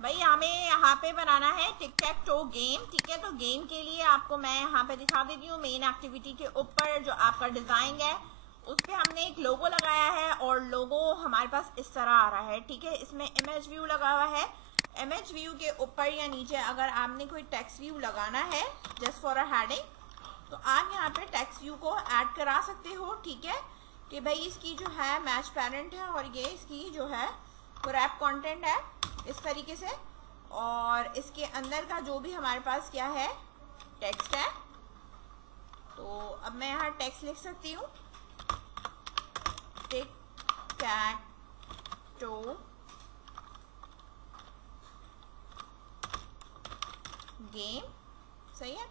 भाई हमें यहाँ पे बनाना है टिक टैक टो गेम, ठीक है। तो गेम के लिए आपको मैं यहाँ पे दिखा देती हूँ। मेन एक्टिविटी के ऊपर जो आपका डिजाइन है उस पर हमने एक लोगो लगाया है और लोगो हमारे पास इस तरह आ रहा है, ठीक है। इसमें इमेज व्यू लगा हुआ है। इमेज व्यू के ऊपर या नीचे अगर आपने कोई टेक्स्ट व्यू लगाना है जस्ट फॉर अ हेडिंग, तो आप यहाँ पे टेक्स्ट व्यू को ऐड करा सकते हो, ठीक है। कि भाई इसकी जो है मैच पेरेंट है और ये इसकी जो है वो रैप कंटेंट है इस तरीके से, और इसके अंदर का जो भी हमारे पास क्या है टेक्स्ट है। तो अब मैं यहाँ टेक्स्ट लिख सकती हूँ, टिक टैक टो गेम, सही है।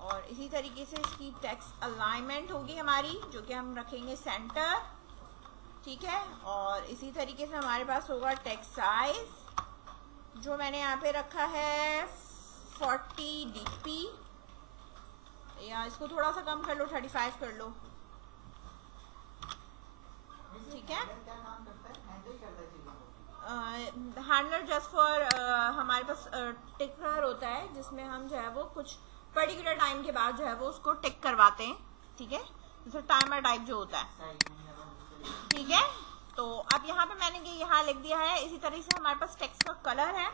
और इसी तरीके से इसकी टेक्स्ट अलाइनमेंट होगी हमारी, जो कि हम रखेंगे सेंटर, ठीक है। और इसी तरीके से हमारे पास होगा टेक्स्ट साइज, जो मैंने यहाँ पे रखा है 40 dp, या इसको थोड़ा सा कम कर लो, 35 कर लो, ठीक है। हैंडलर जस्ट फॉर हमारे पास टिकर होता है जिसमें हम जो है वो कुछ पर्टिकुलर टाइम के बाद जो है वो उसको टिक करवाते हैं, ठीक है, जैसे टाइमर टाइप जो होता है, ठीक है। तो अब यहाँ पे मैंने ये यहाँ लिख दिया है। इसी तरह से हमारे पास टेक्स्ट का कलर है,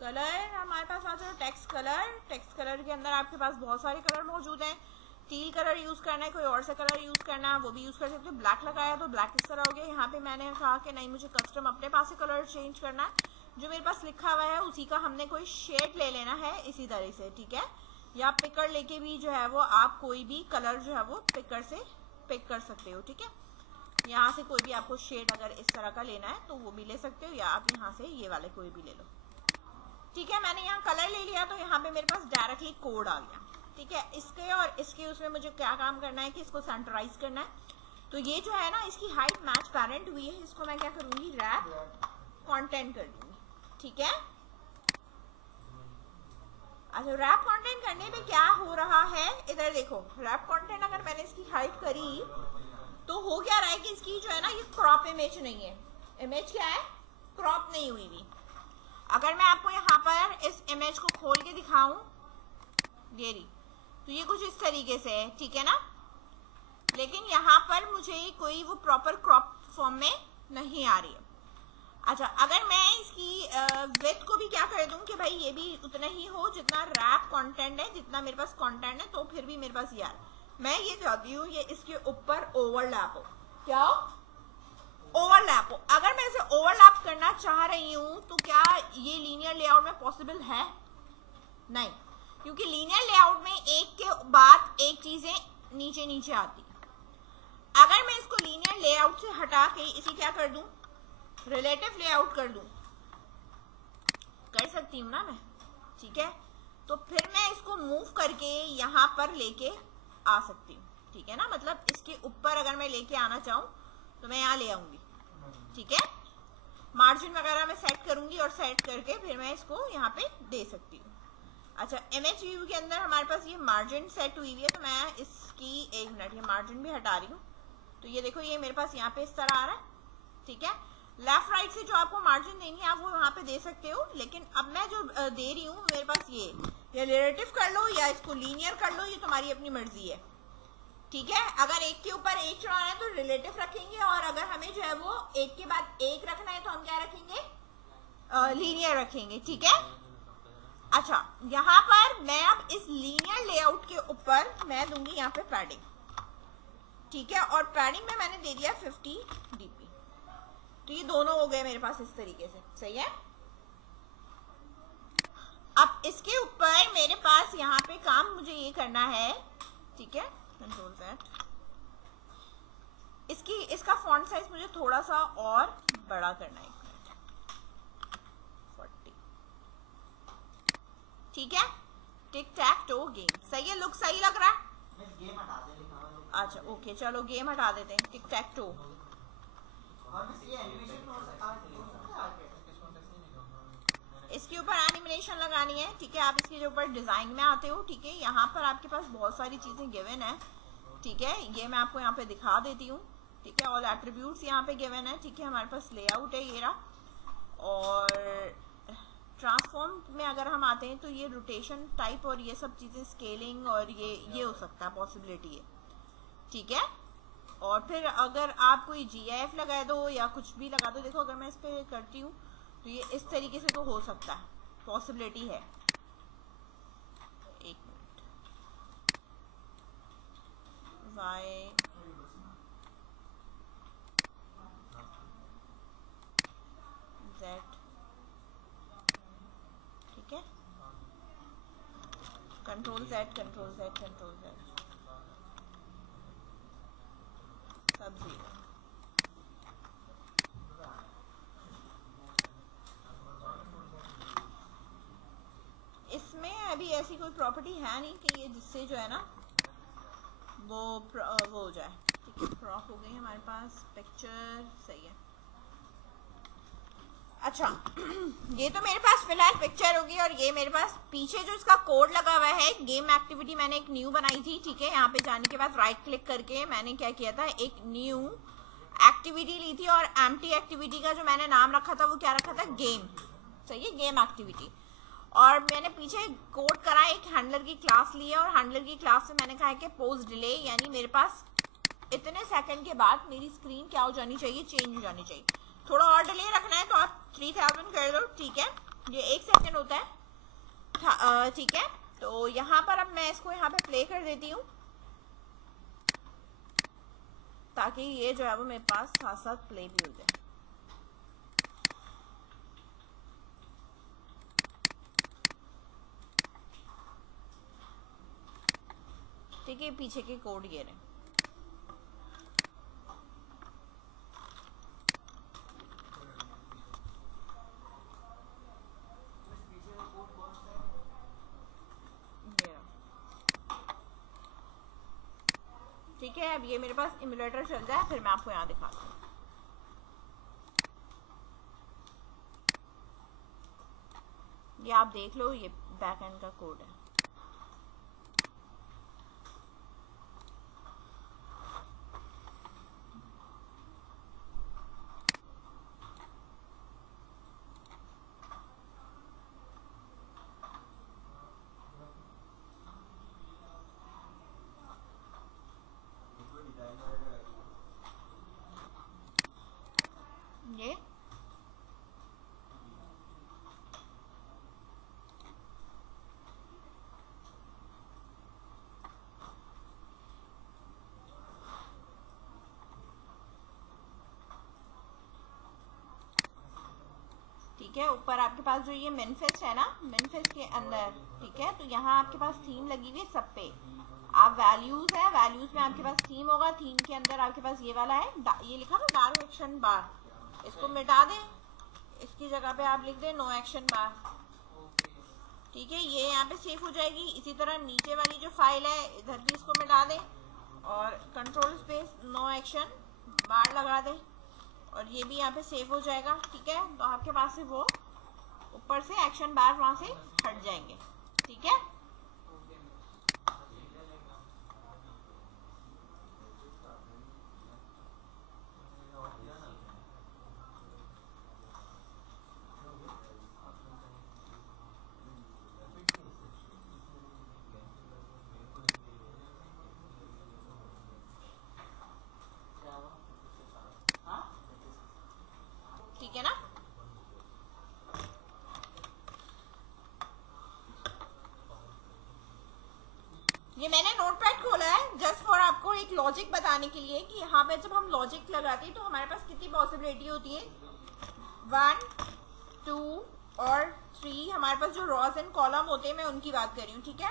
कलर हमारे पास आ जाओ टेक्स्ट कलर। टेक्स्ट कलर के अंदर आपके पास बहुत सारे कलर मौजूद हैं। टील कलर यूज करना है, कोई और सा कलर यूज करना है वो भी यूज कर सकते हो। ब्लैक लगाया तो ब्लैक इस तरह हो गया। यहाँ पे मैंने कहा कि नहीं, मुझे कस्टम अपने पास से कलर चेंज करना है, जो मेरे पास लिखा हुआ है उसी का हमने कोई शेड ले लेना है इसी तरह से, ठीक है। या पिकर लेके भी जो है वो आप कोई भी कलर जो है वो पिकर से पिक कर सकते हो, ठीक है। यहाँ से कोई भी आपको शेड अगर इस तरह का लेना है तो वो भी ले सकते हो, या आप यहाँ से ये वाले कोई भी ले लो, ठीक है। मैंने यहाँ कलर ले लिया तो यहाँ पे मेरे पास डायरेक्टली कोड आ गया, ठीक है। इसके और इसके उसमें मुझे क्या काम करना है कि इसको सेंटराइज करना है। तो ये जो है ना, इसकी हाइट मैच पेरेंट हुई है, इसको मैं क्या करूंगी, रैप कंटेंट कर दूंगी, ठीक है। अच्छा, रैप कंटेंट करने पे क्या हो रहा है, इधर देखो। रैप कंटेंट अगर मैंने इसकी हाइट करी तो हो क्या रहा है कि इसकी जो है ना ये क्रॉप इमेज नहीं है। इमेज क्या है, क्रॉप नहीं हुई भी। अगर मैं आपको यहाँ पर इस इमेज को खोल के दिखाऊं, ये रही, तो ये कुछ इस तरीके से है, ठीक है ना। लेकिन यहाँ पर मुझे कोई वो प्रॉपर क्रॉप फॉर्म में नहीं आ रही है। अच्छा, अगर मैं इसकी विड्थ को भी क्या कर दूं कि भाई ये भी उतना ही हो जितना रैप कंटेंट है, जितना मेरे पास कंटेंट है, तो फिर भी मेरे पास यार मैं ये चाहती हूँ ये इसके ऊपर ओवरलैप हो। क्या ओवरलैप हो। अगर मैं इसे ओवरलैप करना चाह रही हूँ तो क्या ये लीनियर लेआउट में पॉसिबल है? नहीं, क्योंकि लीनियर लेआउट में एक के बाद एक चीजें नीचे नीचे आती। अगर मैं इसको लीनियर लेआउट से हटा के इसे क्या कर दूं, रिलेटिव लेआउट कर दूं, कर सकती हूँ ना मैं, ठीक है। तो फिर मैं इसको मूव करके यहाँ पर लेके आ सकती हूँ, ठीक है ना। मतलब इसके ऊपर अगर मैं लेके आना चाहूँ तो मैं यहाँ ले आऊंगी, ठीक है। मार्जिन वगैरह मैं सेट करूंगी और सेट करके फिर मैं इसको यहाँ पे दे सकती हूँ। अच्छा, इमेज व्यू के अंदर हमारे पास ये मार्जिन सेट हुई हुई है, तो मैं इसकी एक मिनट ये मार्जिन भी हटा रही हूँ। तो ये देखो, ये मेरे पास यहाँ पे इस तरह आ रहा है, ठीक है। लेफ्ट राइट से जो आपको मार्जिन देनी है आप वो यहाँ पे दे सकते हो, लेकिन अब मैं जो दे रही हूँ मेरे पास ये रिलेटिव कर लो या इसको लीनियर कर लो, ये तुम्हारी अपनी मर्जी है, ठीक है। अगर एक के ऊपर एक चढ़ाना है तो रिलेटिव रखेंगे, और अगर हमें जो है वो एक के बाद एक रखना है तो हम क्या रखेंगे, लीनियर रखेंगे, ठीक है। अच्छा, यहाँ पर मैं अब इस लीनियर लेआउट के ऊपर मैं दूंगी यहाँ पे पैडिंग, ठीक है। और पैडिंग में मैंने दे दिया 50 dp। तो ये दोनों हो गए मेरे पास इस तरीके से, सही है। अब इसके ऊपर मेरे पास यहाँ पे काम मुझे ये करना है, ठीक है, कंट्रोल Z। इसका फॉन्ट साइज मुझे थोड़ा सा और बड़ा करना है, 40, ठीक है। टिक टैक टो गेम, सही है, लुक सही लग रहा है। अच्छा ओके, चलो गेम हटा देते हैं, टिक टैक टो। इसके ऊपर एनिमेशन लगानी है, ठीक है। आप इसके ऊपर डिजाइन में आते हो, ठीक है। यहाँ पर आपके पास बहुत सारी चीजें गिवन है, ठीक है। ये मैं आपको यहाँ पे दिखा देती हूँ, ठीक है। ऑल एट्रीब्यूट्स यहाँ पे गिवन है, ठीक है। हमारे पास लेआउट है ये रहा, अगर हम आते हैं तो ये रोटेशन टाइप और ये सब चीज़ें स्केलिंग और ये हो सकता है, पॉसिबिलिटी है, ठीक है। और फिर अगर आप कोई GIF लगा दो या कुछ भी लगा दो, देखो अगर मैं इस पर करती हूँ तो ये इस तरीके से तो हो सकता है, पॉसिबिलिटी है। एक मिनट, Y Z, ठीक है, control Z control Z control Z, सब 0। इसमें अभी ऐसी कोई प्रॉपर्टी है नहीं कि ये जिससे जो है ना वो हो जाए, ठीक है। क्रॉप हो गई हमारे पास, पिक्चर सही है। अच्छा ये तो मेरे पास फिलहाल पिक्चर होगी, और ये मेरे पास पीछे जो इसका कोड लगा हुआ है, गेम एक्टिविटी मैंने एक न्यू बनाई थी, ठीक है। यहाँ पे जाने के बाद राइट क्लिक करके मैंने क्या किया था, एक न्यू एक्टिविटी ली थी, और एम्प्टी एक्टिविटी का जो मैंने नाम रखा था वो क्या रखा था, गेम, सही है, गेम एक्टिविटी। और मैंने पीछे कोड करा, एक हैंडलर की क्लास ली है, और हैंडलर की क्लास से मैंने कहा है कि पोस्ट डिले, यानी मेरे पास इतने सेकंड के बाद मेरी स्क्रीन क्या हो जानी चाहिए, चेंज हो जानी चाहिए। थोड़ा और डिले रखना है तो आप 3000 कर दो, ठीक है, ये 1 सेकंड होता है, ठीक है। तो यहाँ पर अब मैं इसको यहाँ पे प्ले कर देती हूँ, ताकि ये जो है वो मेरे पास साथ साथ प्ले भी हो जाए। ठीक है, पीछे के कोड ये रहे। ठीक है, अब ये मेरे पास इम्यूलेटर चल जाए, फिर मैं आपको यहाँ दिखाता हूँ। ये आप देख लो, ये बैक एंड का कोड है। ये ठीक है, ऊपर आपके पास जो ये मैनिफेस्ट है ना, मैनिफेस्ट के अंदर, ठीक है, तो यहाँ आपके पास थीम लगी हुई है सब पे। आप वैल्यूज है, वैल्यूज में आपके पास थीम होगा, थीम के अंदर आपके पास ये वाला है, ये लिखा था डार्क एक्शन बार, इसको मिटा दें, इसकी जगह पे आप लिख दें नो एक्शन बार, ठीक है, ये यहाँ पे सेव हो जाएगी। इसी तरह नीचे वाली जो फाइल है इधर भी इसको मिटा दें, और कंट्रोल स्पेस नो एक्शन बार लगा दें, और ये भी यहाँ पे सेव हो जाएगा, ठीक है। तो आपके पास से वो ऊपर से एक्शन बार वहां से हट जाएंगे, ठीक है। ठीक है ना, ये मैंने नोटपैड खोला है जस्ट फॉर आपको एक लॉजिक बताने के लिए कि यहाँ पे जब हम लॉजिक लगाते हैं तो हमारे पास कितनी पॉसिबिलिटी होती है, 1 2 और 3। हमारे पास जो रॉज एंड कॉलम होते हैं मैं उनकी बात कर रही हूँ, ठीक है।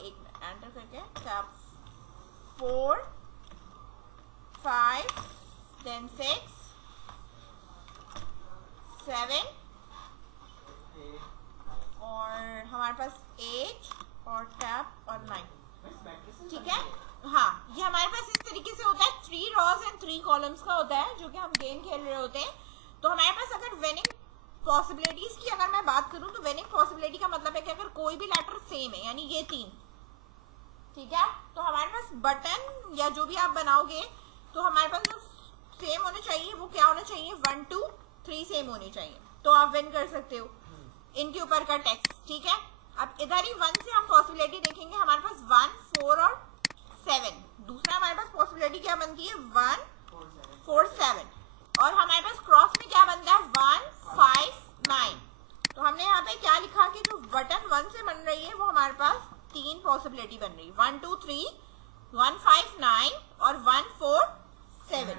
एक मिनट एंटर करके टैब 4 5 then 6 7 और हमारे पास 8 और टैब और 9, ठीक है। हाँ, ये हमारे पास इस तरीके से होता है, 3 रॉज एंड 3 कॉलम्स का होता है, जो कि हम गेम खेल रहे होते हैं। तो हमारे पास अगर विनिंग पॉसिबिलिटीज की अगर मैं बात करूं तो विनिंग पॉसिबिलिटी का मतलब है कि अगर कोई भी लेटर सेम है, यानी ये 3, ठीक है, तो हमारे पास बटन या जो भी आप बनाओगे तो हमारे पास जो सेम होने चाहिए वो क्या होना चाहिए, 1 2 3 सेम होने चाहिए, तो आप विन कर सकते हो। इनके ऊपर का टेक्स्ट, ठीक है। अब इधर ही 1 से हम पॉसिबिलिटी देखेंगे, हमारे पास 1, 4 और 7। दूसरा हमारे पास पॉसिबिलिटी क्या बनती है, 1, 4, 7। और हमारे पास क्रॉस में क्या बनता है, 1, 5, 9। तो हमने यहाँ पे क्या लिखा कि जो बटन 1 से बन रही है वो हमारे पास 3 पॉसिबिलिटी बन रही है, 1, 2, 3, 1, 5, 9 और 1, 4, 7।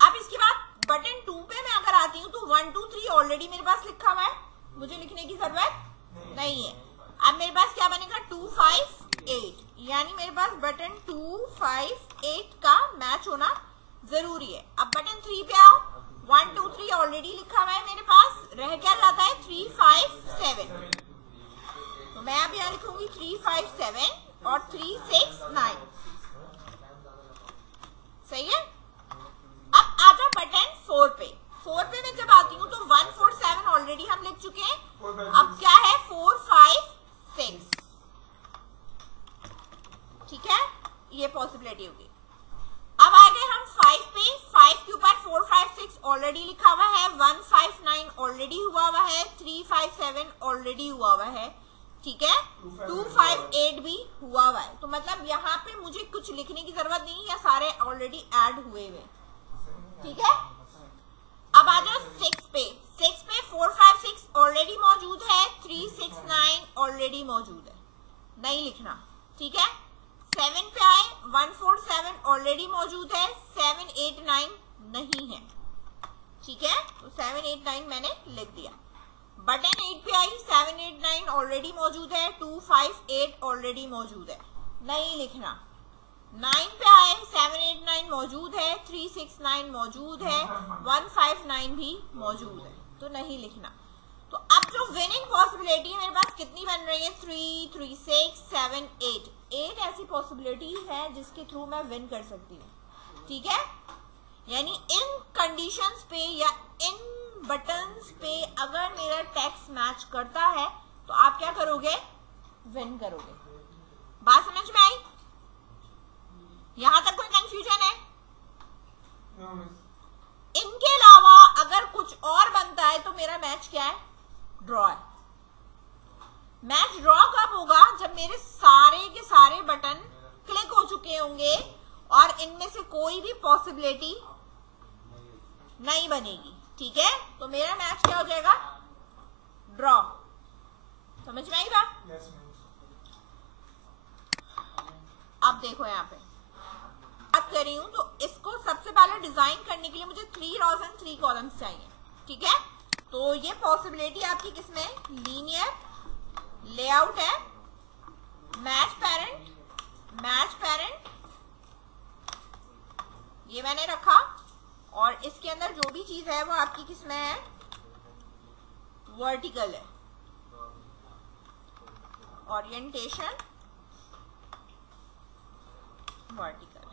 अब इसके बाद बटन 2 पे मैं अगर आती हूँ तो 1, 2, 3 ऑलरेडी मेरे पास लिखा हुआ है, मुझे लिखने की जरूरत नहीं है। अब मेरे पास क्या बनेगा, 2, 5, 8, यानी मेरे पास बटन 2, 5, 8 का मैच होना जरूरी है। अब बटन 3 पे आओ, 1, 2, 3 ऑलरेडी लिखा हुआ है मेरे पास, रह क्या जाता है, 3, 5, 7। तो मैं अब यहाँ लिखूंगी 3, 5, 7 और 3, 6, 9। सही है। अब आ जाओ बटन 4 पे। 4 पे मैं जब आती हूँ तो 1, 4, 7 ऑलरेडी हम लिख चुके हैं। अब क्या है, 4, 5, 6, ठीक है, ये पॉसिबिलिटी होगी। अब आ गए हम 5 पे। 5 के ऊपर 4, 5, 6 ऑलरेडी लिखा हुआ है, 1, 5, 9 ऑलरेडी हुआ हुआ है, 3, 5, 7 ऑलरेडी हुआ हुआ है, ठीक है। 2, 5, 8 भी हुआ हुआ है। तो मतलब यहाँ पे मुझे कुछ लिखने की जरूरत नहीं है, या सारे ऑलरेडी ऐड हुए हुए, ठीक है। अब आ जाओ 6 पे। 6 पे 4, 5, 6 ऑलरेडी मौजूद है, 3, 6, 9 ऑलरेडी मौजूद है, नहीं लिखना, ठीक है। 7 पे आए, 1, 4, 7 ऑलरेडी मौजूद है, 7, 8, 9 नहीं है, ठीक है। तो 7, 8, 9 मैंने लिख दिया। बटन 8 पे आई, 7, 8, 9 ऑलरेडी मौजूद है, 2, 5, 8 ऑलरेडी मौजूद है, नहीं लिखना। 9 पे आए, 7, 8, 9 मौजूद है, 3, 6, 9 मौजूद है, 1, 5, 9 भी मौजूद है, तो नहीं लिखना। तो अब जो विनिंग पॉसिबिलिटी है मेरे पास कितनी बन रही है, 3, 3, 6, 7, 8। 8 ऐसी पॉसिबिलिटी है जिसके थ्रू मैं विन कर सकती हूँ, ठीक है। यानी इन कंडीशंस पे या इन बटन्स पे अगर मेरा टेक्स्ट मैच करता है तो आप क्या करोगे, विन करोगे। बात समझ में आई? यहां तक कोई कंफ्यूजन है? इनके अलावा अगर कुछ और बनता है तो मेरा मैच क्या है, ड्रॉ है। मैच ड्रॉ कब होगा, जब मेरे सारे के सारे बटन क्लिक हो चुके होंगे और इनमें से कोई भी पॉसिबिलिटी नहीं बनेगी, ठीक है। तो मेरा मैच क्या हो जाएगा, ड्रॉ। समझ में आई बात? अब देखो यहाँ पे बात कर रही हूं, तो इसको सबसे पहले डिजाइन करने के लिए मुझे 3 रॉज एंड 3 कॉलम्स चाहिए, ठीक है। तो ये पॉसिबिलिटी आपकी किसमें, लीनियर लेआउट है, मैच पेरेंट ये मैंने रखा, और इसके अंदर जो भी चीज है वो आपकी किसमें है, वर्टिकल है, ओरिएंटेशन वर्टिकल,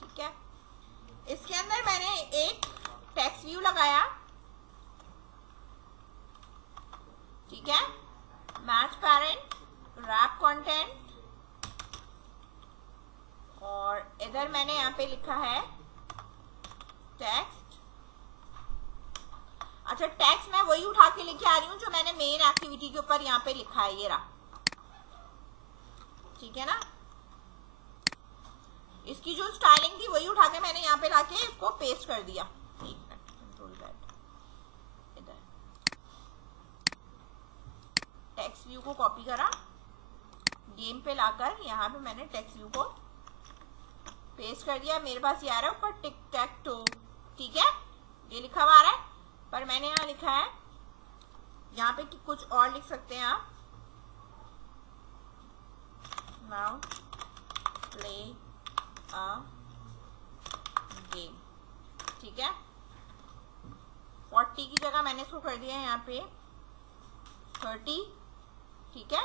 ठीक है। इसके अंदर मैंने एक टेक्स्ट व्यू लगाया, ठीक है, मैच पेरेंट, रैप कंटेंट, और इधर मैंने यहाँ पे लिखा है टेक्स्ट। अच्छा, टेक्स्ट मैं वही उठा के लेके आ रही हूँ जो मैंने मेन एक्टिविटी के ऊपर यहाँ पे लिखा है, ये रहा, ठीक है ना। इसकी जो स्टाइलिंग थी वही उठा के मैंने यहाँ पे लाके इसको पेस्ट कर दिया। एक मिनट, कंट्रोल Z, इधर टेक्स्ट व्यू को कॉपी करा, गेम पे लाकर यहाँ पे मैंने टेक्स्ट व्यू को पेस्ट कर दिया। मेरे पास ये आ रहा है ऊपर टिक टैक टो, ठीक है, ये लिखा हुआ आ रहा है, पर मैंने यहाँ लिखा है, यहाँ पे कुछ और लिख सकते हैं आप, नाउ प्ले अ गेम, ठीक है। 40 की जगह मैंने इसको कर दिया है यहाँ पे 30, ठीक है,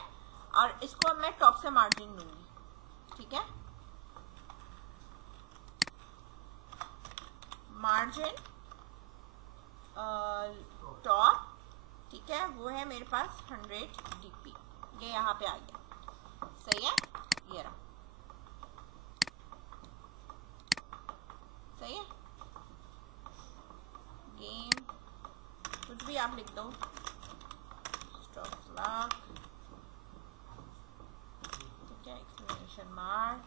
और इसको अब मैं टॉप से मार्जिन दूंगी, ठीक है, मार्जिन टॉप, ठीक है, वो है मेरे पास 100 dp, ये यहाँ पे आ गया, सही है, ये रहा, सही है। गेम भी आप लिख दो, स्टॉप क्लॉक, ठीक है, एक्सक्लेमेशन मार्क,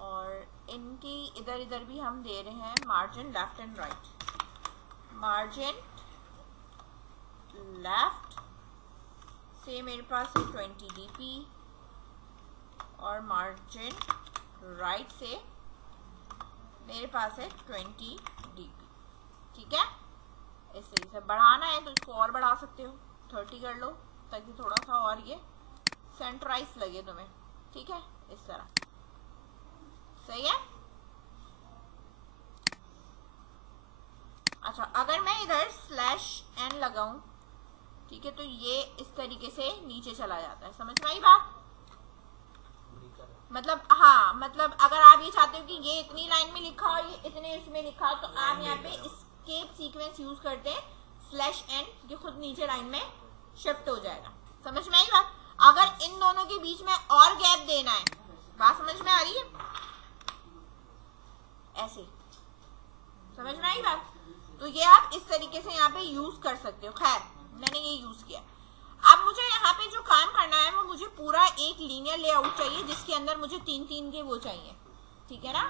और इनकी इधर इधर भी हम दे रहे हैं margin left and right. Margin left से मेरे पास है 20 dp और मार्जिन राइट से मेरे पास है 20 dp, ठीक है। इस तरीके से बढ़ाना है तो इसको और बढ़ा सकते हो, 30 कर लो ताकि थोड़ा सा और ये सेंटराइज लगे तुम्हें, ठीक है, इस तरह, सही है। अच्छा, अगर मैं इधर /n लगाऊं, ठीक है, तो ये इस तरीके से नीचे चला जाता है, समझ में आई बात? मतलब हाँ, मतलब अगर आप ये चाहते हो कि ये इतनी लाइन में लिखा और ये इतने इसमें लिखा, तो आप यहाँ पे एस्केप सीक्वेंस यूज करते हैं /n, ये खुद नीचे लाइन में शिफ्ट हो जाएगा, समझ में आई बात? अगर इन दोनों के बीच में और गैप देना है, बात समझ में आ रही है? ऐसे समझ में आई बात? तो ये आप इस तरीके से यहाँ पे यूज कर सकते हो। खैर, मैंने ये यूज किया। अब मुझे यहाँ पे जो काम करना है वो मुझे पूरा एक लीनियर लेआउट चाहिए जिसके अंदर मुझे 3-3 के वो चाहिए, ठीक है ना,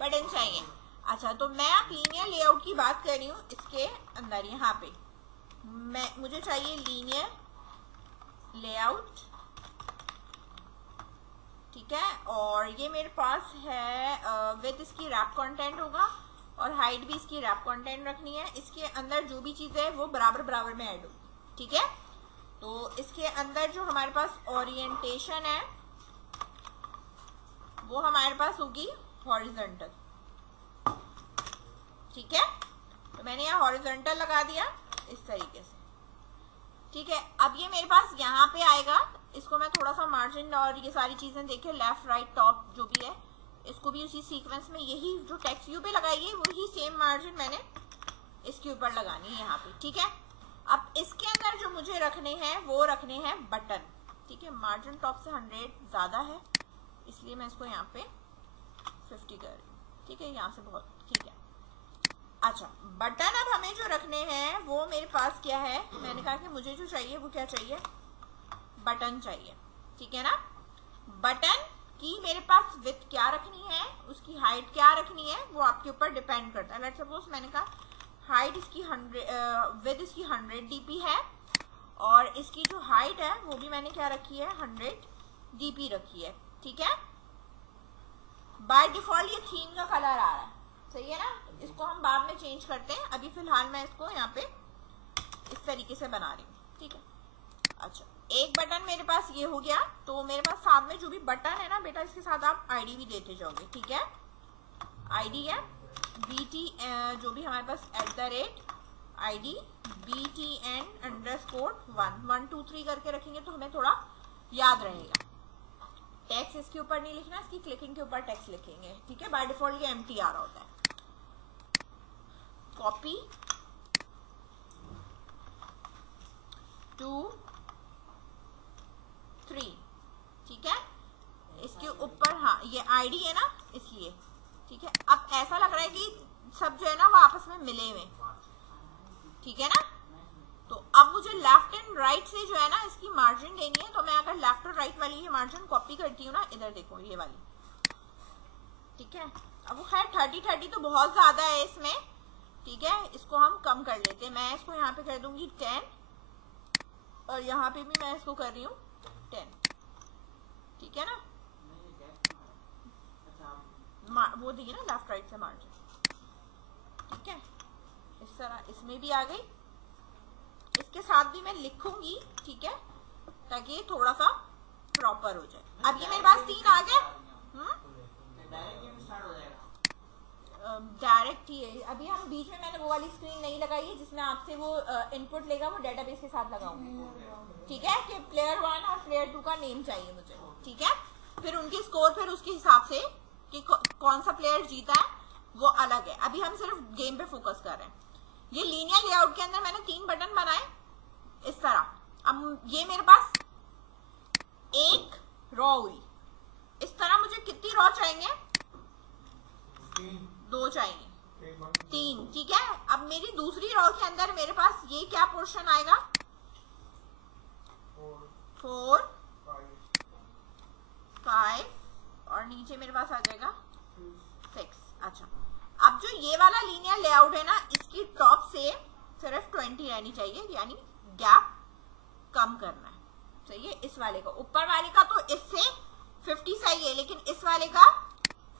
बटन चाहिए। अच्छा, तो मैं आप लीनियर लेआउट की बात कर रही हूँ। इसके अंदर यहाँ पे मुझे चाहिए लीनियर लेआउट, ठीक है, और ये मेरे पास है विद इसकी रैप कंटेंट होगा और हाइट भी इसकी रैप कंटेंट रखनी है। इसके अंदर जो भी चीज़ है वो बराबर बराबर में ऐड होगी, ठीक है। तो इसके अंदर जो हमारे पास ओरिएंटेशन है वो हमारे पास होगी हॉरिजॉन्टल, ठीक है। तो मैंने यहाँ हॉरिजॉन्टल लगा दिया इस तरीके से, ठीक है। अब ये मेरे पास यहाँ पे आएगा, इसको मैं थोड़ा सा मार्जिन और ये सारी चीजें देखे, लेफ्ट राइट टॉप जो भी है, इसको भी उसी सीक्वेंस में यही जो टेक्स्ट व्यू पे लगाई है वही सेम मार्जिन मैंने इसके ऊपर लगानी है यहाँ पे, ठीक है। अब इसके अंदर जो मुझे रखने हैं वो रखने हैं बटन, ठीक है। मार्जिन टॉप से 100 ज्यादा है इसलिए मैं इसको यहाँ पे 50 कर रही हूँ, ठीक है, यहाँ से बहुत, ठीक है। अच्छा, बटन अब हमें जो रखने हैं वो मेरे पास क्या है, मैंने कहा कि मुझे जो चाहिए वो क्या चाहिए, बटन चाहिए, ठीक है ना। बटन की मेरे पास विड्थ क्या रखनी है, उसकी हाइट क्या रखनी है, वो आपके ऊपर डिपेंड करता है। लेट्स सपोज मैंने कहा हाइट इसकी 100, विड्थ इसकी 100 dp है और इसकी जो हाइट है वो भी मैंने क्या रखी है, 100 dp रखी है, ठीक है। बाय डिफॉल्ट ये थीम का कलर आ रहा है, सही है ना। इसको हम बाद में चेंज करते हैं, अभी फिलहाल मैं इसको यहाँ पे इस तरीके से बना रही हूँ, ठीक है। अच्छा, एक बटन मेरे पास ये हो गया, तो मेरे पास साथ में जो भी बटन है ना बेटा, इसके साथ आप आईडी भी देते जाओगे, ठीक है। आईडी है BT, जो भी हमारे पास @ID BTN_1 1 2 3 करके रखेंगे तो हमें थोड़ा याद रहेगा। टेक्स्ट इसके ऊपर नहीं लिखना, इसकी क्लिकिंग के ऊपर टेक्स्ट लिखेंगे, ठीक है। बाय डिफॉल्ट ये एम्प्टी आ रहा होता है। कॉपी टू 3, ठीक है। इसके ऊपर हाँ ये आईडी है ना इसलिए, ठीक है। अब ऐसा लग रहा है कि सब जो है ना वो आपस में मिले हुए, ठीक है ना। तो अब मुझे लेफ्ट एंड राइट से जो है ना इसकी मार्जिन देनी है, तो मैं अगर लेफ्ट और राइट वाली ये मार्जिन कॉपी करती हूँ ना, इधर देखो ये वाली, ठीक है। अब वो खैर 30 तो बहुत ज्यादा है इसमें, ठीक है, इसको हम कम कर लेते हैं। मैं इसको यहाँ पे कर दूंगी 10 और यहाँ पे भी मैं इसको कर रही हूँ 10, ठीक है ना। वो दी ना लेफ्ट राइट से मार्जिन, ठीक है। इस तरह इसमें भी आ गई, इसके साथ भी मैं लिखूंगी, ठीक है, ताकि ये थोड़ा सा प्रॉपर हो जाए। अब ये मेरे पास 3 आ गए, डायरेक्ट ही है। अभी हम बीच में मैंने वो वाली स्क्रीन नहीं लगाई है जिसमें आपसे वो इनपुट लेगा, वो डेटाबेस के साथ लगाऊंगी, ठीक है, कि प्लेयर 1 और प्लेयर 2 का नेम चाहिए मुझे, ठीक है। फिर उनकी स्कोर फिर उसके हिसाब से कि कौन सा प्लेयर जीता है वो अलग है। अभी हम सिर्फ गेम पे फोकस कर रहे हैं। ये लीनियर लेआउट के अंदर मैंने 3 बटन बनाए इस तरह। अब ये मेरे पास एक रॉ हुई, इस तरह मुझे कितनी रॉ चाहिए, 2 चाहिए, 3, ठीक है। अब मेरी दूसरी रो के अंदर मेरे पास ये क्या पोर्शन आएगा, 4, 5 और नीचे मेरे पास आ जाएगा 6। अच्छा, अब जो ये वाला लीनियर लेआउट है ना, इसकी टॉप से सिर्फ 20 रहनी चाहिए, यानी गैप कम करना है, सही है। इस वाले का, ऊपर वाले का तो इससे 50 सही है, लेकिन इस वाले का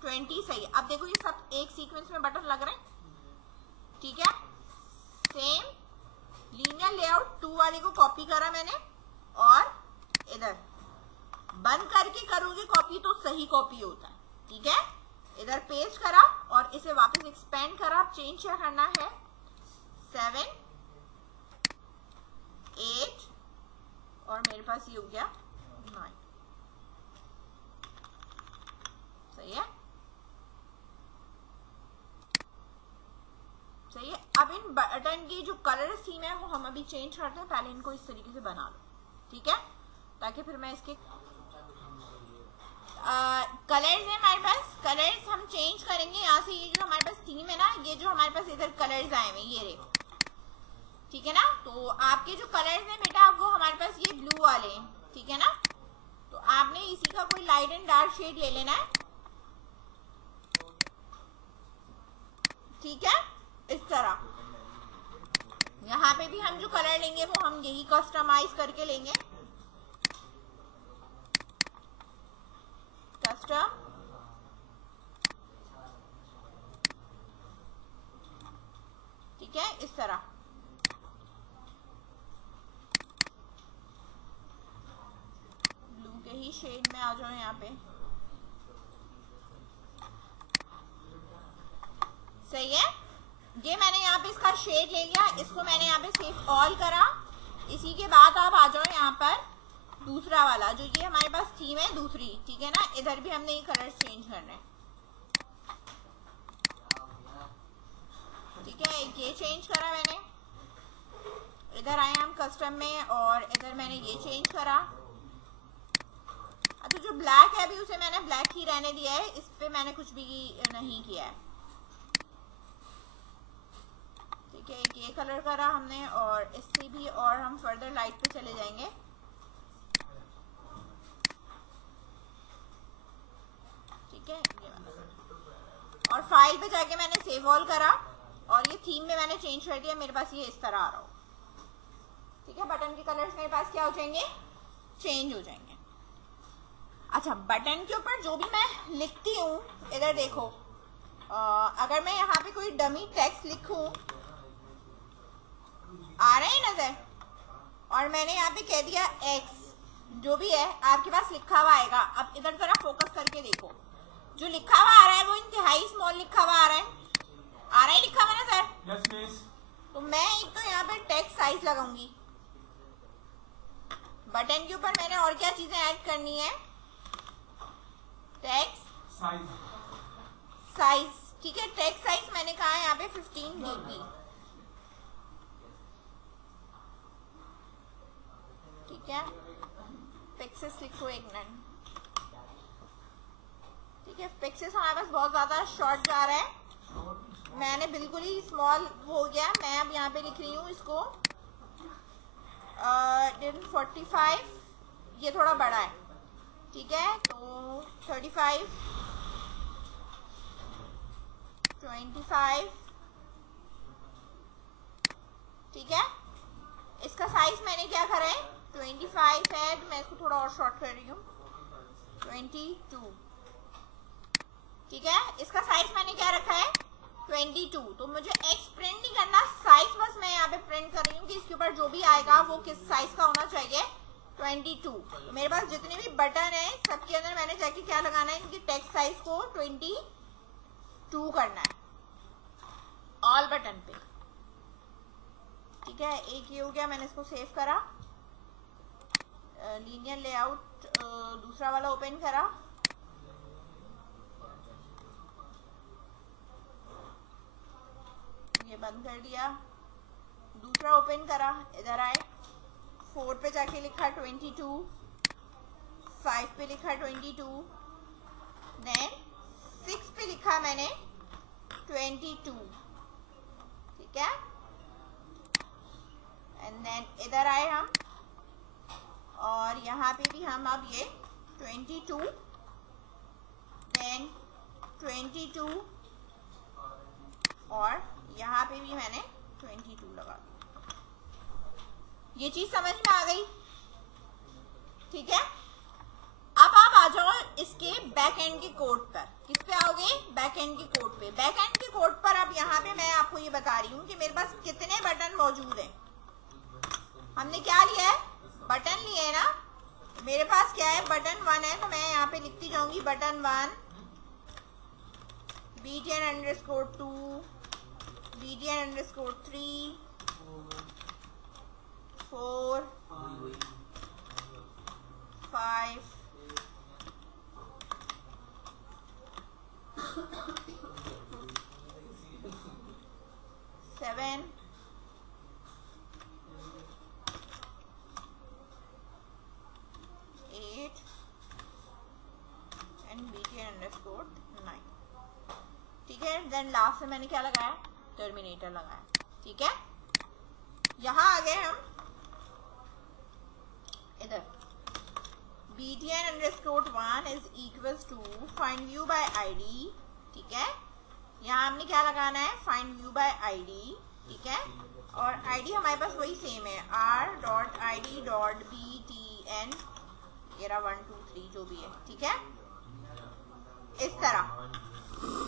20 सही है। अब देखो ये सब एक सीक्वेंस में बटन लग रहे हैं, ठीक है। सेम लीनियर लेआउट 2 वाले को कॉपी करा मैंने और इधर बंद करके करोगे कॉपी तो सही कॉपी होता है, ठीक है। इधर पेस्ट करा और इसे वापस एक्सपेंड करा। अब चेंज क्या करना है, 7, 8 और मेरे पास ये हो गया 9, सही है, सही है। अब इन बटन की जो कलर स्कीम है वो हम अभी चेंज करते हैं। पहले इनको इस तरीके से बना लो, ठीक है, ताकि फिर मैं इसके कलर्स है हमारे पास, कलर्स हम चेंज करेंगे यहाँ से। ये जो हमारे पास थीम है ना, ये जो हमारे पास इधर कलर्स आए हुए ये रे, ठीक है ना। तो आपके जो कलर्स हैं बेटा वो हमारे पास ये ब्लू वाले हैं, ठीक है ना। तो आपने इसी का कोई लाइट एंड डार्क शेड ले लेना है, ठीक है, इस तरह। यहाँ पे भी हम जो कलर लेंगे वो हम यही कस्टमाइज करके लेंगे, कस्टम, ठीक है, इस तरह। ब्लू के ही शेड में आ जाओ यहाँ पे, सही है। ये मैंने यहाँ पे इसका शेड ले लिया, इसको मैंने यहाँ पे सेव ऑल करा। इसी के बाद आप आ जाओ यहाँ पर दूसरा वाला, जो ये हमारे पास थीम है दूसरी, ठीक है ना। इधर भी हमने ये कलर चेंज करना है, ठीक है। ये चेंज करा मैंने, इधर आए हम कस्टम में और इधर मैंने ये चेंज करा। अच्छा, जो ब्लैक है अभी उसे मैंने ब्लैक ही रहने दिया है, इस पे मैंने कुछ भी नहीं किया है, ठीक है। ये कलर करा हमने और इससे भी और हम फर्दर लाइट पे चले जाएंगे, ठीक है। ये वाला और फाइल पे जाके मैंने सेव ऑल करा और ये थीम में मैंने चेंज कर दिया। मेरे पास ये इस तरह आ रहा हो, ठीक है। बटन के कलर्स मेरे पास क्या हो जाएंगे, चेंज हो जाएंगे। अच्छा, बटन के ऊपर जो भी मैं लिखती हूँ, इधर देखो, अगर मैं यहाँ पे कोई डमी टेक्स्ट लिखूं, आ रहा है नजर, और मैंने यहाँ पे कह दिया एक्स, जो भी है आपके पास लिखा हुआ आएगा। अब इधर जरा फोकस करके देखो, जो लिखा हुआ आ रहा है वो इंतहाई स्मॉल लिखा हुआ आ रहा है लिखा हुआ ना सर? Yes miss. तो मैं एक तो यहाँ पे टेक्स्ट साइज लगाऊंगी। बटन के ऊपर मैंने और क्या चीजें ऐड करनी है, टेक्स्ट साइज, ठीक है। टेक्स्ट साइज मैंने कहा है यहाँ पे 15 dp, ठीक है। पिक्सेस लिखो एक मिनट, ठीक है। पिक्सेस हमारे पास बहुत ज्यादा शॉर्ट जा रहा है, मैंने बिल्कुल ही स्मॉल हो गया। मैं अब यहाँ पे लिख रही हूँ इसको 45, ये थोड़ा बड़ा है, ठीक है। तो 35, 25, ठीक है। इसका साइज मैंने क्या करा है, 25 है, तो मैं इसको थोड़ा और शॉर्ट कर रही हूँ, 22, ठीक है। इसका साइज मैंने क्या रखा है, 22। तो मुझे एक्स प्रिंट नहीं करना, साइज बस मैं यहाँ पे प्रिंट कर रही हूँ कि इसके ऊपर जो भी आएगा वो किस साइज का होना चाहिए, 22। तो मेरे पास जितने भी बटन है सबके अंदर मैंने जाके क्या लगाना है, इनकी टेक्स्ट साइज को 22 करना है ऑल बटन पे, ठीक है। एक ये हो गया, मैंने इसको सेव करा। लीनियर लेआउट दूसरा वाला ओपन करा, ये बंद कर दिया, दूसरा ओपन करा, इधर आए, 4 पे जाके लिखा 22, 5 पे लिखा 22, देन 6 पे लिखा मैंने 22, ठीक है। एंड देन इधर आए हम और यहाँ पे भी हम अब ये 22, देन 22 और यहाँ पे भी मैंने 22 लगा दिया। ये चीज समझ में आ गई, ठीक है। अब आप आ जाओ इसके बैक एंड के कोड पर। किस पे आओगे? बैक एंड के कोड पे। बैक एंड के कोड पर अब यहाँ पे मैं आपको ये बता रही हूँ कि मेरे पास कितने बटन मौजूद हैं। हमने क्या लिया है? बटन लिए है ना। मेरे पास क्या है? बटन 1 है, तो मैं यहाँ पे लिखती जाऊंगी button 1, btn_2, btn_3, 4, 5, 7, 8 and btn_9, ठीक है। देन लास्ट में मैंने क्या लगाया? टर्मिनेटर लगाया, ठीक है। यहां आ गए हम इधर। btn_1 is equals to find view by ID, ठीक है। यहाँ हमने क्या लगाना है? फाइंड व्यू बाय आईडी, ठीक है। और आईडी हमारे पास वही सेम है, r.id.btn, ये रहा 1 2 3 जो भी है, ठीक है। इस तरह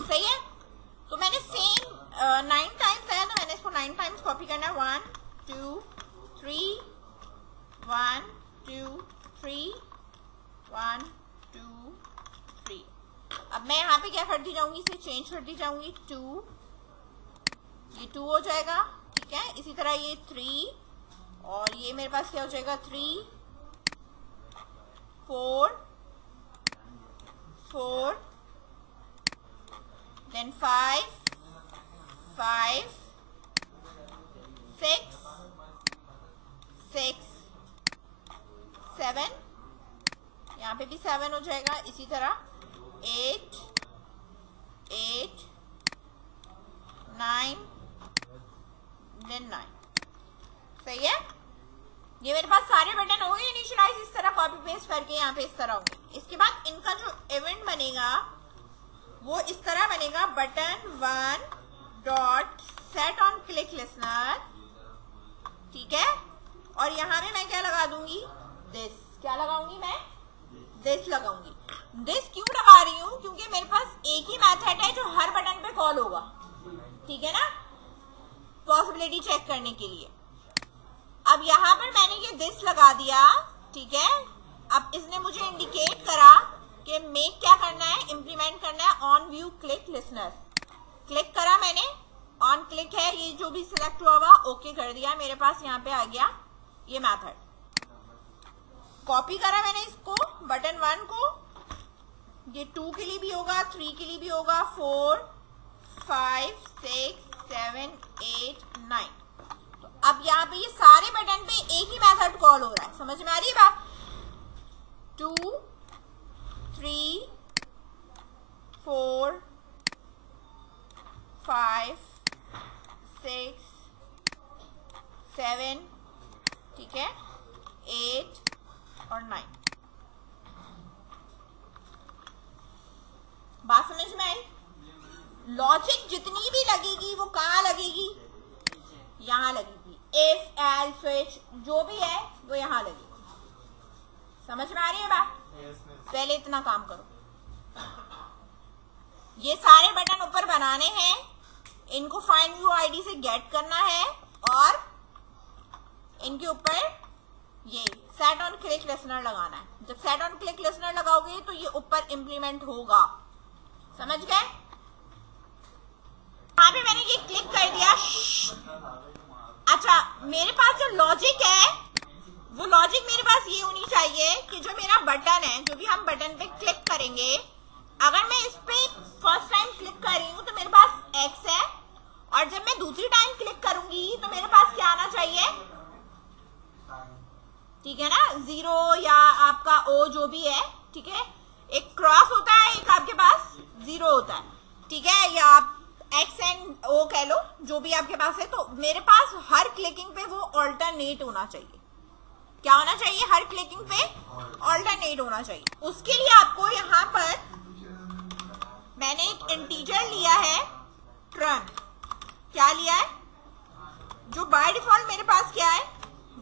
सही है। तो मैंने सेम 9 टाइम्स है, तो मैंने इसको 9 टाइम्स कॉपी करना है। 1 2 3, 1 2 3, 1 2 3। अब मैं यहाँ पे क्या करती जाऊंगी? इसे चेंज करती जाऊंगी। 2, ये 2 हो जाएगा, ठीक है। इसी तरह ये 3 और ये मेरे पास क्या हो जाएगा? 3 4 4, then 5 5 6 6 7, यहाँ पे भी 7 हो जाएगा। इसी तरह 8 8 9 then 9, सही है। ये मेरे पास सारे बटन हो गए इनिशियलाइज, इस तरह कॉपी पेस्ट करके यहाँ पे इस तरह होंगे। इसके बाद इनका जो इवेंट बनेगा वो इस तरह बनेगा, button 1 dot set on click listener, ठीक है। और यहाँ पे मैं क्या लगा दूंगी? दिस। क्या लगाऊंगी मैं? दिस लगाऊंगी। दिस क्यों लगा रही हूँ? क्योंकि मेरे पास एक ही मेथड है जो हर बटन पे कॉल होगा, ठीक है ना, पॉसिबिलिटी चेक करने के लिए। अब यहाँ पर मैंने ये दिस लगा दिया, ठीक है। अब इसने मुझे इंडिकेट करा कि मेक क्या करना है? इम्प्लीमेंट करना है on view click listener. Click करा मैंने, ऑन क्लिक है, ये जो भी सिलेक्ट हुआ हुआ ओके कर दिया। मेरे पास यहाँ पे आ गया ये मेथड। कॉपी करा मैंने इसको, बटन 1 को, ये 2 के लिए भी होगा, 3 के लिए भी होगा, 4 5 6 7 8 9। तो अब यहाँ पे ये सारे बटन पे एक ही मेथड कॉल हो रहा है। समझ में आ रही है बात? 2 3 4 5 6 7, ठीक है, 8 और 9। बात समझ में आई? लॉजिक जितनी भी लगेगी वो कहाँ लगेगी? यहाँ लगेगी। इफ एल स्विच जो भी है वो यहाँ लगेगी। समझ में आ रही है बात? पहले इतना काम करो। ये सारे बटन ऊपर बनाने हैं, इनको फाइंड व्यू आईडी से गेट करना है और इनके ऊपर ये सेट ऑन क्लिक लिसनर लगाना है। जब सेट ऑन क्लिक लिसनर लगाओगे तो ये ऊपर इंप्लीमेंट होगा। समझ गए? यहाँ पे मैंने ये क्लिक कर दिया। अच्छा, मेरे पास जो लॉजिक है वो लॉजिक मेरे पास ये होनी चाहिए कि जो मेरा बटन है, जो भी हम बटन पे क्लिक करेंगे, अगर मैं इस पे फर्स्ट टाइम क्लिक कर रही हूँ तो मेरे पास X है, और जब मैं दूसरी टाइम क्लिक करूंगी तो मेरे पास क्या आना चाहिए? ठीक है ना, 0 या आपका O जो भी है, ठीक है। एक क्रॉस होता है, एक आपके पास 0 होता है, ठीक है, या आप एक्स एंड ओ कह लो, जो भी आपके पास है, तो मेरे पास हर क्लिकिंग पे वो ऑल्टरनेट होना चाहिए। क्या होना चाहिए? हर क्लिकिंग पे ऑल्टरनेट होना चाहिए। उसके लिए आपको यहाँ पर मैंने एक इंटीजर लिया है ट्रन। क्या लिया है? जो बाय डिफॉल्ट मेरे पास क्या है?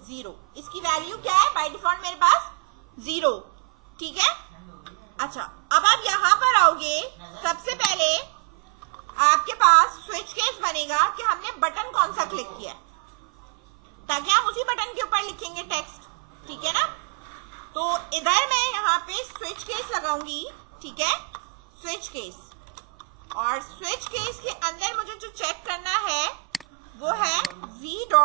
0। इसकी वैल्यू क्या है? बाय डिफॉल्ट मेरे पास 0। ठीक है। अच्छा, अब आप यहां पर आओगे, सबसे पहले आपके पास स्विच केस बनेगा कि हमने बटन कौन सा क्लिक किया, ताकि हम उसी बटन के ऊपर लिखेंगे टेक्स्ट। ठीक है ना? तो इधर मैं यहाँ पे स्विच केस लगाऊंगी। ठीक है, स्विच केस। और स्विच केस के अंदर मुझे जो चेक करना है वो है v.getID।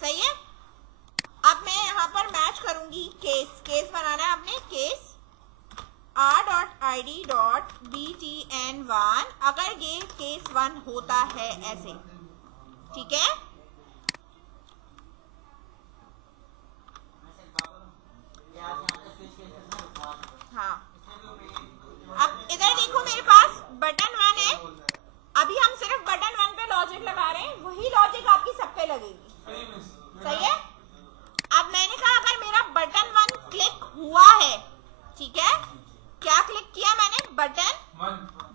सही है। अब मैं यहाँ पर मैच करूंगी केस बनाना है आपने, केस r.id.btn1 अगर ये केस 1 होता है ऐसे। ठीक है। हाँ, अब इधर देखो मेरे पास बटन 1 है। अभी हम सिर्फ बटन 1 पे लॉजिक लगा रहे हैं, वही लॉजिक आपकी सब पे लगेगी। सही है। अब मैंने कहा अगर मेरा बटन 1 क्लिक हुआ है, ठीक है, क्या क्लिक किया मैंने? बटन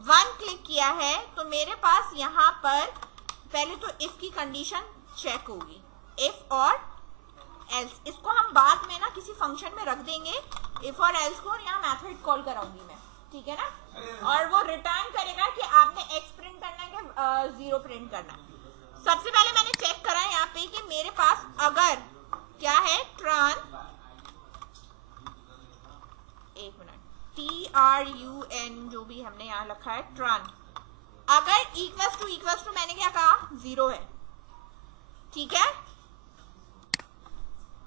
1 क्लिक किया है, तो मेरे पास यहाँ पर पहले तो इफ की कंडीशन चेक होगी, इफ और एल्स। इसको हम बाद में ना किसी फंक्शन में रख देंगे, इफ और एल्स को, और यहाँ मेथड कॉल कराऊंगी मैं। ठीक है ना? और वो रिटर्न करेगा कि आपने एक्स प्रिंट करना है कि 0 प्रिंट करना है। सबसे पहले मैंने चेक करा यहाँ पे कि मेरे पास अगर क्या है, ट्रन, एक मिनट, TRUN जो भी हमने यहाँ लिखा है, ट्रन, अगर इक्वल्स टू मैंने क्या कहा? 0 है। ठीक है,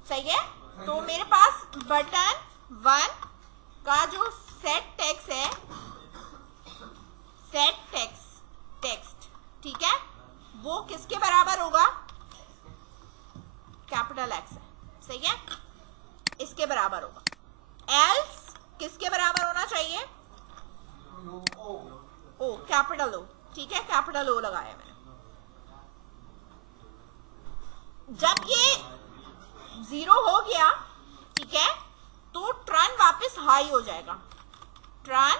सही है। तो मेरे पास बटन 1 का जो सेट टेक्स्ट है, सेट टेक्स्ट, ठीक है, वो किसके बराबर होगा? कैपिटल एक्स है। सही है, इसके बराबर होगा। एल्स किसके बराबर होना चाहिए? ओ, कैपिटल ओ। ठीक है, कैपिटल ओ लगाया मैंने। जब ये 0 हो गया, ठीक है, तो ट्रन वापस हाई हो जाएगा। ट्रन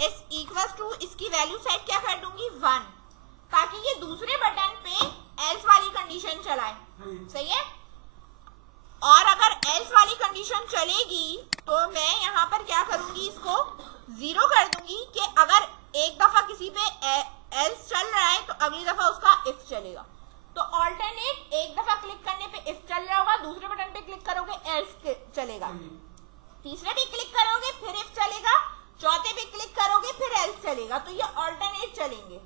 इज इक्वल टू, इसकी वैल्यू सेट क्या कर दूंगी? 1, ताकि ये दूसरे बटन पे एल्स वाली कंडीशन चलाए। सही है। और अगर एल्स वाली कंडीशन चलेगी तो मैं यहाँ पर क्या करूंगी? इसको 0 कर दूंगी कि अगर एक दफा किसी पे एल्स चल रहा है तो अगली दफा उसका इफ चलेगा। तो ऑल्टरनेट, एक दफा क्लिक करने पे इफ चल रहा होगा, दूसरे बटन पे क्लिक करोगे एल्स चलेगा, तीसरे पे क्लिक करोगे फिर इफ चलेगा, चौथे पे क्लिक करोगे फिर एल्स चलेगा। तो ये ऑल्टरनेट चलेंगे।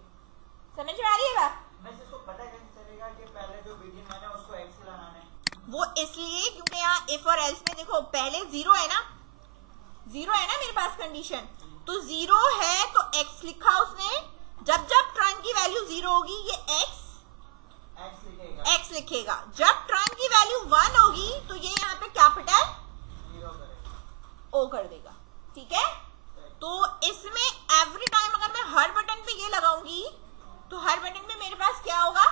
समझ में आ रही है बात? वैसे इसको पता कैसे चलेगा कि पहले जो बीटीएन मैंने उसको एक्स लगाना है? वो इसलिए क्योंकि यहाँ इफ और एल्स में देखो पहले 0 है ना, 0 है ना मेरे पास कंडीशन, तो 0 है तो एक्स लिखा उसने। जब जब ट्रन की वैल्यू 0 होगी ये एक्स लिखेगा। जब ट्रन की वैल्यू 1 होगी तो ये यहाँ पे कैपिटल ओ कर देगा। ठीक है। तो इसमें एवरी टाइम अगर मैं हर बटन पे ये लगाऊंगी तो हर बटन पे मेरे पास क्या होगा?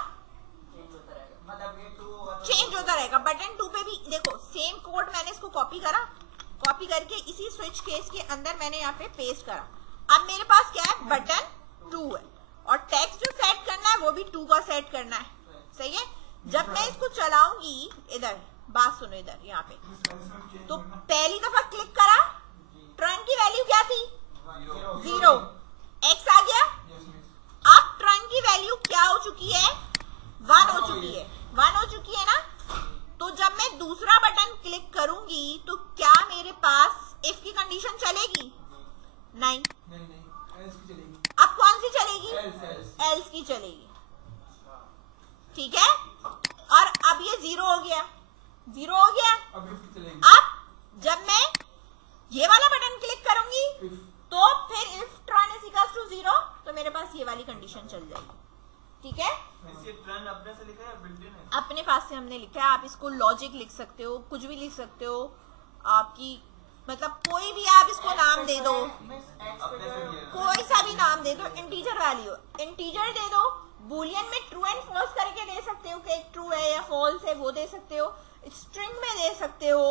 चेंज होता रहेगा। बटन 2 पे भी देखो सेम कोड मैंने इसको कॉपी करा, कॉपी करके इसी स्विच केस के अंदर मैंने यहाँ पे पेस्ट करा। अब मेरे पास क्या है? बटन 2 है और टेक्स्ट जो सेट करना है वो भी 2 का सेट करना है। सही है। जब मैं इसको चलाऊंगी, इधर बात सुनो, इधर यहाँ पे तो पहली दफा क्लिक करा, ट्रन की वैल्यू क्या थी? 0, एक्स आ गया। अब ट्रन की वैल्यू क्या हो चुकी है? 1 हो चुकी है। 1 हो चुकी है ना। तो जब मैं दूसरा बटन क्लिक करूंगी तो क्या मेरे पास इफ की कंडीशन चलेगी? नहीं, अब कौन सी चलेगी? एल्स की चलेगी। ठीक है। और अब ये 0 हो गया, 0 हो गया। अब जब मैं ये वाला बटन क्लिक करूंगी तो फिर if turn is equal to 0 तो मेरे पास ये वाली कंडीशन चल जाएगी। ठीक है। ट्रन अपने से लिखा है बिल्ट इन है? अपने पास से हमने लिखा है। आप इसको लॉजिक लिख सकते हो, कुछ भी लिख सकते हो, आपकी मतलब कोई भी आप इसको नाम दे दो, कोई सा भी नाम दे दो, इंटीजर वैल्यू, इंटीजर दे दो, बूलियन में ट्रू एंड फॉल्स करके दे सकते हो कि ट्रू है या फॉल्स है वो दे सकते हो, स्ट्रिंग में दे सकते हो,